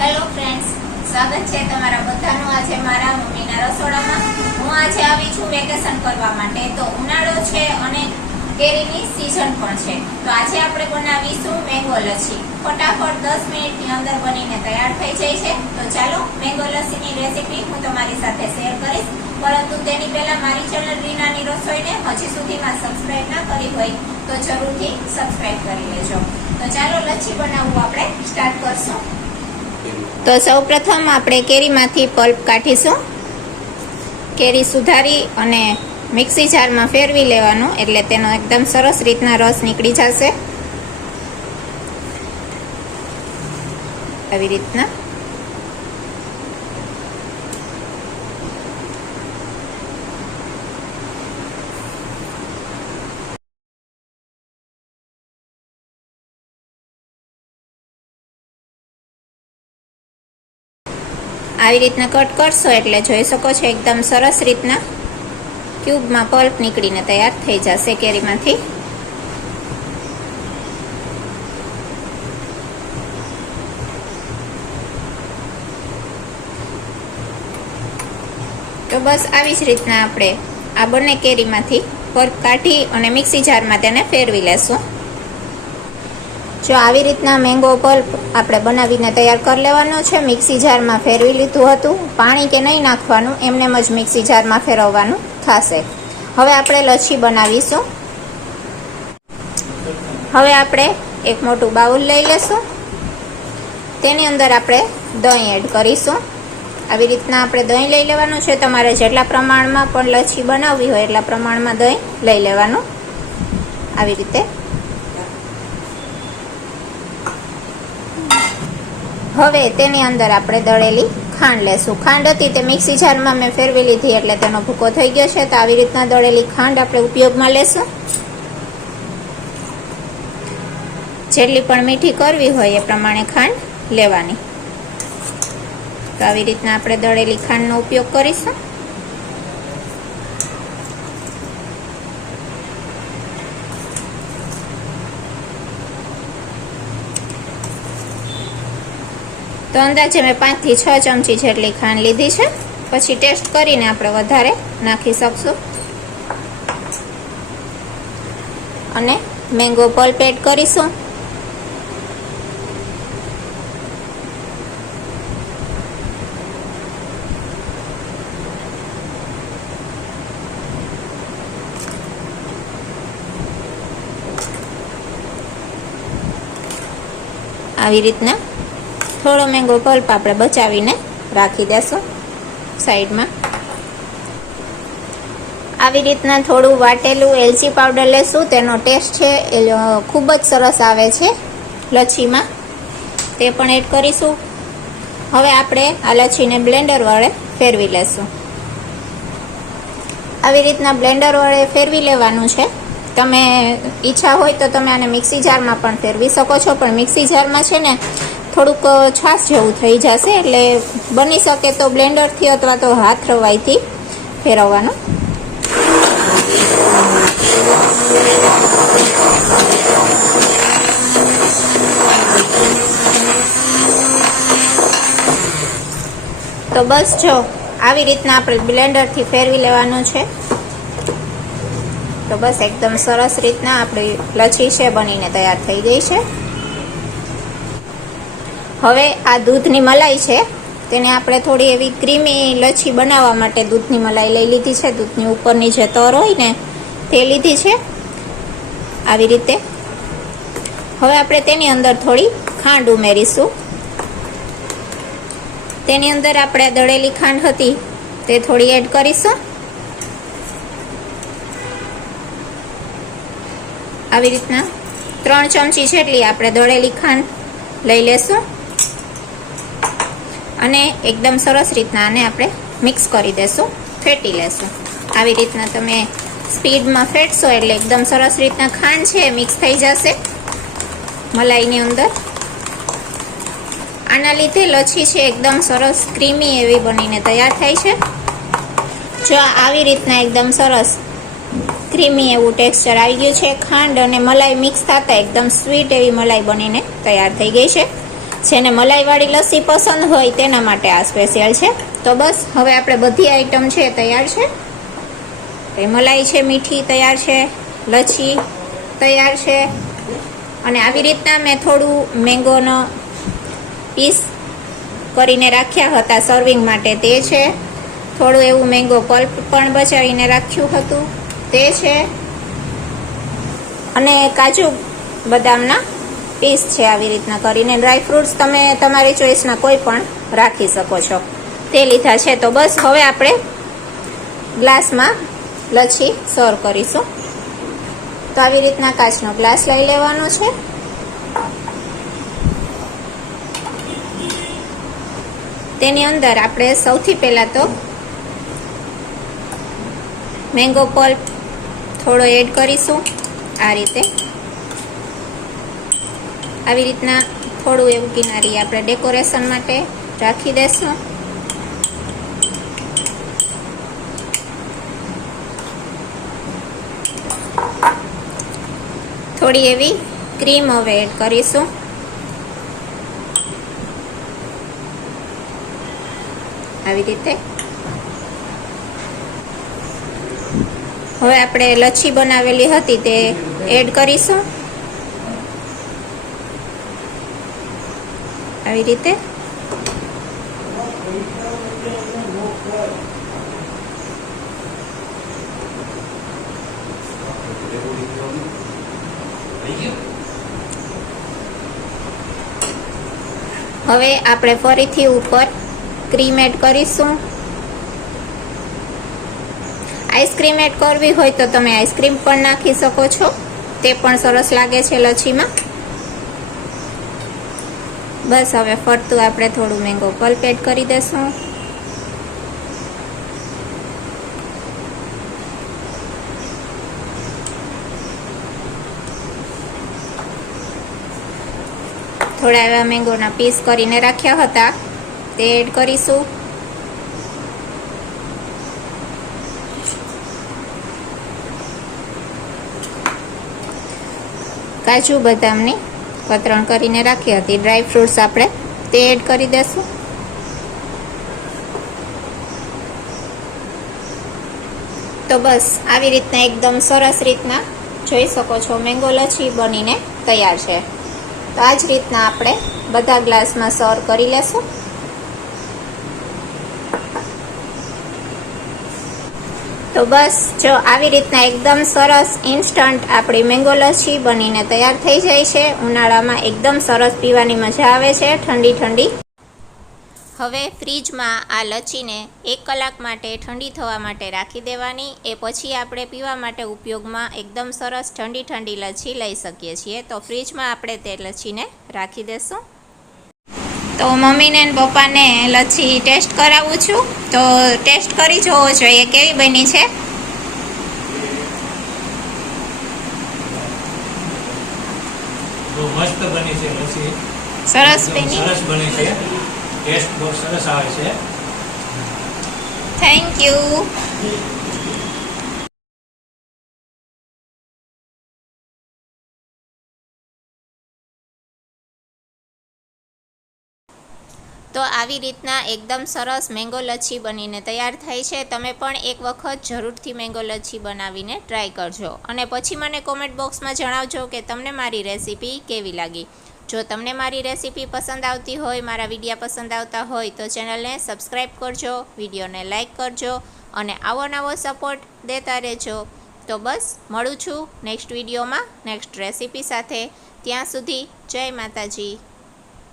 Hello friends, સ્વાગત છે તમારા બધાનું આજે મારા મમ્મીના રસોડામાં. હું આજે આવી છું વેકેશન કરવા માટે. તો ઉનાળો છે અને કેરીની સીઝન પણ છે. તો આજે આપણે બનાવીશું મેંગો લસ્સી. ફટાફટ દસ મિનિટની અંદર બનીને તૈયાર થઈ જાય છે. તો ચાલો મેંગો લસ્સીની રેસીપી હું તમારી સાથે શેર કરીશ. પરંતુ તેની પહેલા મારી ચેનલ રીનાની રસોઈને હજી સુધીમાં સબસ્ક્રાઇબ ના કરી હોય, તો જરૂરથી સબસ્ક્રાઇબ કરી લેજો. તો ચાલો લચ્છી બનાવવું આપણે સ્ટાર્ટ કરશું. તો સૌપ્રથમ આપણે કેરીમાંથી પલ્પ કાઢીશું. કેરી સુધારી અને મિક્સી જારમાં ફેરવી લેવાનું, એટલે તેનો એકદમ સરસ રીતના રસ નીકળી જશે. આવી રીતના. આવી રીતના કટ કરશો એટલે જોઈ શકો છો એકદમ સરસ રીતના ક્યુબમાં પલ્પ નીકળીને તૈયાર થઈ જશે કેરીમાંથી. તો બસ આવી જ રીતના આપણે આ બંને કેરીમાંથી પલ્પ કાઢી અને મિક્સી જારમાં તેને ફેરવી લેશું. જો આવી રીતના મેંગો પલ્પ આપણે બનાવીને તૈયાર કરી લેવાનો છે મિક્સી જારમાં ફેરવી લીધું હતું. પાણી કે નહીં નાખવાનું એમનેમ જ મિક્સી જારમાં ફેરવવાનું થશે. હવે આપણે લચ્છી બનાવીશું. હવે આપણે એક મોટું બાઉલ લઈ લેશું. તેની અંદર આપણે દહીં એડ કરીશું. આવી રીતના આપણે દહીં લઈ લેવાનું છે. તમારે જેટલા પ્રમાણમાં પણ લચ્છી બનાવવી હોય એટલા પ્રમાણમાં દહીં લઈ લેવાનું. આવી રીતે હવે તેની અંદર આપણે દળેલી ખાંડ લેશું. ખાંડ હતી તે મિક્સી જારમાં મેં ફેરવી લીધી એટલે તેનો ભૂકો થઈ ગયો છે. તો આવી રીતના દળેલી ખાંડ આપણે ઉપયોગમાં લેશું. જેટલી પણ મીઠી કરવી હોય એ પ્રમાણે ખાંડ લેવાની. તો આવી રીતના આપણે દળેલી ખાંડનો ઉપયોગ કરીશું. તો અંદાજે મેં પાંચથી છ ચમચી જેટલી ખાંડ લીધી છે. પછી ટેસ્ટ કરીને આપણે વધારે નાખી શકશું. અને મેંગો પલ્પ એડ કરીશું. આવી રીતના થોડો મેંગો પલ્પ આપણે બચાવીને રાખી દેશું સાઈડમાં. આવી રીતના થોડું વાટેલું એલચી પાવડર લેશું, તેનો ટેસ્ટ છે, એ ખૂબ જ સરસ આવે છે લચ્છીમાં તે પણ એડ કરીશું. હવે આપણે આ લચ્છીને બ્લેન્ડર વડે ફેરવી લેશું. આવી રીતના બ્લેન્ડર વડે ફેરવી લેવાનું છે. તમે ઈચ્છા હોય તો તમે આને મિક્સી જારમાં પણ ફેરવી શકો છો, પણ મિક્સી જારમાં છે ને થોડુંક છાશ જેવું થઈ જશે એટલે બની શકે તો બ્લેન્ડરથી અથવા તો હાથ રવાઈથી ફેરવવાનું. તો બસ જો, આવી રીતના આપણે બ્લેન્ડરથી ફેરવી લેવાનું છે. તો બસ એકદમ સરસ રીતના આપણી લચ્છી છે, બનીને તૈયાર થઈ ગઈ છે. હવે આ દૂધની મલાઈ છે. તેને આપણે થોડી એવી ક્રીમી લચ્છી બનાવવા માટે દૂધની મલાઈ લઈ લીધી છે. દૂધની ઉપરની જે તર હોય ને, તે લીધી છે. આવી રીતે. હવે આપણે તેની અંદર થોડી ખાંડ ઉમેરીશું. તેની અંદર આપણે દળેલી ખાંડ હતી, તે થોડી એડ કરીશું. આવી રીતના ત્રણ ચમચી જેટલી આપણે દળેલી ખાંડ લઈ લેશું. અને એકદમ સરસ રીતના આને આપણે મિક્સ કરી દેશું, ફેટી લેશું. આવી રીતના તમે સ્પીડમાં ફેટશો એટલે એકદમ સરસ રીતના ખાંડ છે મિક્સ થઈ જશે મલાઈની અંદર. આના લીધે લચ્છી છે, એકદમ સરસ ક્રીમી એવી બનીને તૈયાર થાય છે. જો આવી રીતના એકદમ સરસ ક્રીમી એવું ટેક્સચર આવી ગયું છે, ખાંડ અને મલાઈ મિક્સ થતાં એકદમ સ્વીટ એવી મલાઈ બનીને તૈયાર થઈ ગઈ છે. જેને મલાઈવાળી લસ્સી પસંદ હોય તેના માટે આ સ્પેશિયલ છે. તો બસ, હવે આપણે બધી આઈટમ છે તૈયાર છે. એ મલાઈ છે, મીઠી તૈયાર છે, લચ્છી તૈયાર છે. અને આવી રીતના મેં થોડું મેંગોનો પીસ કરીને રાખ્યા હતા સર્વિંગ માટે. તે છે. થોડું એવું મેંગો પલ્પ પણ બચાવીને રાખ્યું હતું. તે છે. અને કાજુ બદામના પીસ છે આવી રીતના કરીને. ડ્રાય ફ્રૂટ્સ તમે તમારી ચોઈસના કોઈ પણ રાખી શકો છો. તે લીધા છે. તો બસ હવે આપણે ગ્લાસમાં લચ્છી સર્વ કરીશું. તો આવી રીતના કાચનો ગ્લાસ લઈ લેવાનો છે. તેની અંદર આપણે સૌથી પહેલાં તો મેંગો પલ્પ થોડો એડ કરીશું. આ રીતે આવી રીતના થોડું એવું કિનારી આપણે ડેકોરેશન માટે રાખી દેશું. થોડી એવી ક્રીમ હવે એડ કરીશું. આવી રીતે. હવે આપણે લચ્છી બનાવેલી હતી તે એડ કરીશું. આવી રીતે. હવે આપણે ફરીથી ઉપર ક્રીમ એડ કરીશું. આઈસ્ક્રીમ એડ કરવી હોય તો તમે આઈસ્ક્રીમ પણ નાખી શકો છો. તે પણ સરસ લાગે છે લચ્છીમાં બસ, હવે ફરતું આપણે થોડું મેંગો પલ્પ એડ કરી દેશું. થોડા એવા મેંગોના પીસ કરીને રાખ્યા હતા. તે એડ કરીશું. કાજુ બદામની કતરણ કરીને રાખી હતી. ડ્રાય ફ્રૂટ્સ આપણે તે એડ કરી દેશું. તો બસ, આવી રીતના એકદમ સરસ રીતના જોઈ શકો છો. મેંગો લચ્છી બનીને તૈયાર છે. તો આ જ રીતના આપણે બધા ગ્લાસમાં સર્વ કરી લેશું. તો બસ, જો આવી રીતના એકદમ સરસ ઇન્સ્ટન્ટ આપણી મેંગો લસ્સી બનીને તૈયાર થઈ જાય છે. ઉનાળામાં એકદમ સરસ પીવાની મજા આવે છે, ઠંડી ઠંડી. હવે ફ્રીજમાં આ લચ્છીને એક કલાક માટે ઠંડી થવા માટે રાખી દેવાની. એ પછી આપણે પીવા માટે ઉપયોગમાં એકદમ સરસ ઠંડી ઠંડી લચ્છી લઈ શકીએ છીએ. તો ફ્રીજમાં આપણે તે લચ્છીને રાખી દેશું. તો મમ્મીને અને પપ્પાને લચ્છી ટેસ્ટ કરાવું છું. તો ટેસ્ટ કરી જોવો જોઈએ કેવી બની છે? મસ્ત બની છે લચ્છી. સરસ બની. સરસ બની છે. ટેસ્ટ બહુ સરસ આવે છે. થેન્ક યુ તો આવી રીતના એકદમ સરસ મેંગો લચ્છી બનીને તૈયાર થાય છે. તમે પણ એક વખત જરૂરથી મેંગો લચ્છી બનાવીને ટ્રાય કરજો. અને પછી મને કોમેન્ટ બોક્સમાં જણાવજો કે તમને મારી રેસીપી કેવી લાગી. જો તમને મારી રેસીપી પસંદ આવતી હોય, મારા વિડીયા પસંદ આવતા હોય, તો ચેનલને સબસ્ક્રાઈબ કરજો વિડીયોને લાઇક કરજો અને આવો નવો સપોર્ટ દેતા રહેજો. તો બસ, મળું છું નેક્સ્ટ વિડીયોમાં નેક્સ્ટ રેસીપી સાથે. ત્યાં સુધી જય માતાજી.